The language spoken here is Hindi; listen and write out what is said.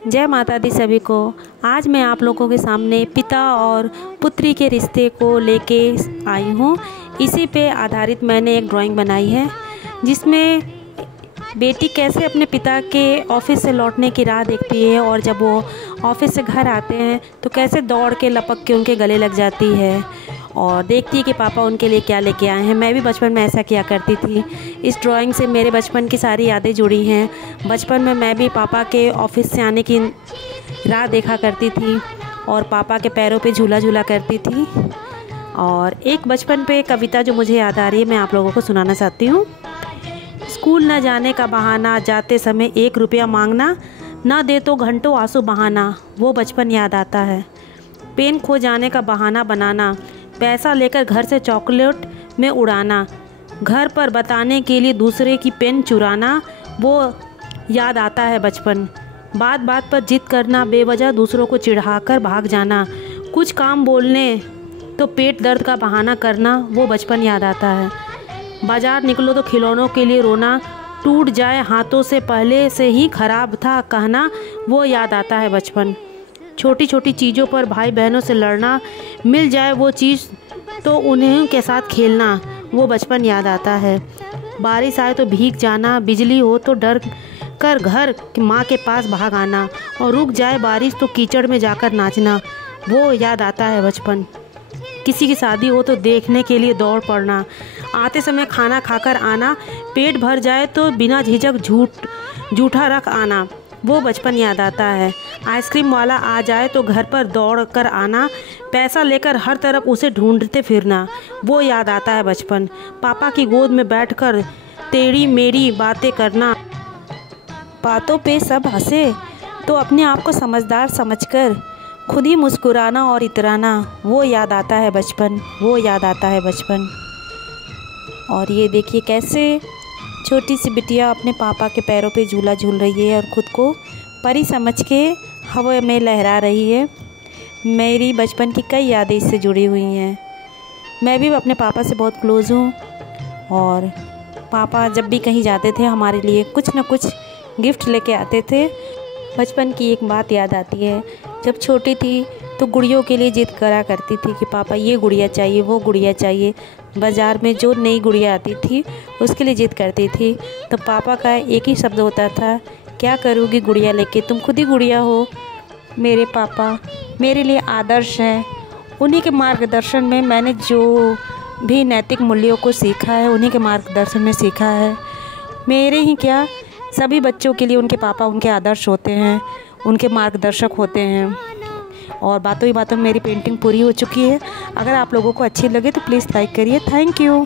जय माता दी सभी को। आज मैं आप लोगों के सामने पिता और पुत्री के रिश्ते को लेके आई हूँ। इसी पे आधारित मैंने एक ड्राइंग बनाई है जिसमें बेटी कैसे अपने पिता के ऑफिस से लौटने की राह देखती है और जब वो ऑफिस से घर आते हैं तो कैसे दौड़ के लपक के उनके गले लग जाती है और देखती है कि पापा उनके लिए क्या लेके आए हैं। मैं भी बचपन में ऐसा किया करती थी। इस ड्राइंग से मेरे बचपन की सारी यादें जुड़ी हैं। बचपन में मैं भी पापा के ऑफिस से आने की राह देखा करती थी और पापा के पैरों पे झूला झूला करती थी। और एक बचपन पे कविता जो मुझे याद आ रही है मैं आप लोगों को सुनाना चाहती हूँ। स्कूल न जाने का बहाना, जाते समय 1 रुपया मांगना, ना दे तो घंटों आंसू बहाना, वो बचपन याद आता है। पेन खो जाने का बहाना बनाना, पैसा लेकर घर से चॉकलेट में उड़ाना, घर पर बताने के लिए दूसरे की पेन चुराना, वो याद आता है बचपन। बात बात पर जिद करना, बेवजह दूसरों को चिढ़ाकर भाग जाना, कुछ काम बोलने तो पेट दर्द का बहाना करना, वो बचपन याद आता है। बाजार निकलो तो खिलौनों के लिए रोना, टूट जाए हाथों से पहले से ही खराब था कहना, वो याद आता है बचपन। छोटी छोटी चीज़ों पर भाई बहनों से लड़ना, मिल जाए वो चीज़ तो उन्हीं के साथ खेलना, वो बचपन याद आता है। बारिश आए तो भीग जाना, बिजली हो तो डर कर घर माँ के पास भाग आना और रुक जाए बारिश तो कीचड़ में जाकर नाचना, वो याद आता है बचपन। किसी की शादी हो तो देखने के लिए दौड़ पड़ना, आते समय खाना खाकर आना, पेट भर जाए तो बिना झिझक जूठा रख आना, वो बचपन याद आता है। आइसक्रीम वाला आ जाए तो घर पर दौड़ कर आना, पैसा लेकर हर तरफ उसे ढूंढते फिरना, वो याद आता है बचपन। पापा की गोद में बैठकर तेरी मेरी बातें करना, बातों पे सब हंसे तो अपने आप को समझदार समझकर खुद ही मुस्कुराना और इतराना, वो याद आता है बचपन, वो याद आता है बचपन। और ये देखिए कैसे छोटी सी बिटिया अपने पापा के पैरों पे झूला झूल रही है और ख़ुद को परी समझ के हवा में लहरा रही है। मेरी बचपन की कई यादें इससे जुड़ी हुई हैं। मैं भी अपने पापा से बहुत क्लोज़ हूँ और पापा जब भी कहीं जाते थे हमारे लिए कुछ न कुछ गिफ्ट लेके आते थे। बचपन की एक बात याद आती है, जब छोटी थी तो गुड़ियों के लिए जिद करा करती थी कि पापा ये गुड़िया चाहिए, वो गुड़िया चाहिए। बाज़ार में जो नई गुड़िया आती थी उसके लिए जिद करती थी तो पापा का एक ही शब्द होता था, क्या करोगी गुड़िया लेके, तुम खुद ही गुड़िया हो। मेरे पापा मेरे लिए आदर्श हैं। उन्हीं के मार्गदर्शन में मैंने जो भी नैतिक मूल्यों को सीखा है उन्हीं के मार्गदर्शन में सीखा है। मेरे ही क्या, सभी बच्चों के लिए उनके पापा उनके आदर्श होते हैं, उनके मार्गदर्शक होते हैं। और बातों ही बातों में मेरी पेंटिंग पूरी हो चुकी है। अगर आप लोगों को अच्छी लगे तो प्लीज़ लाइक करिए। Thank you.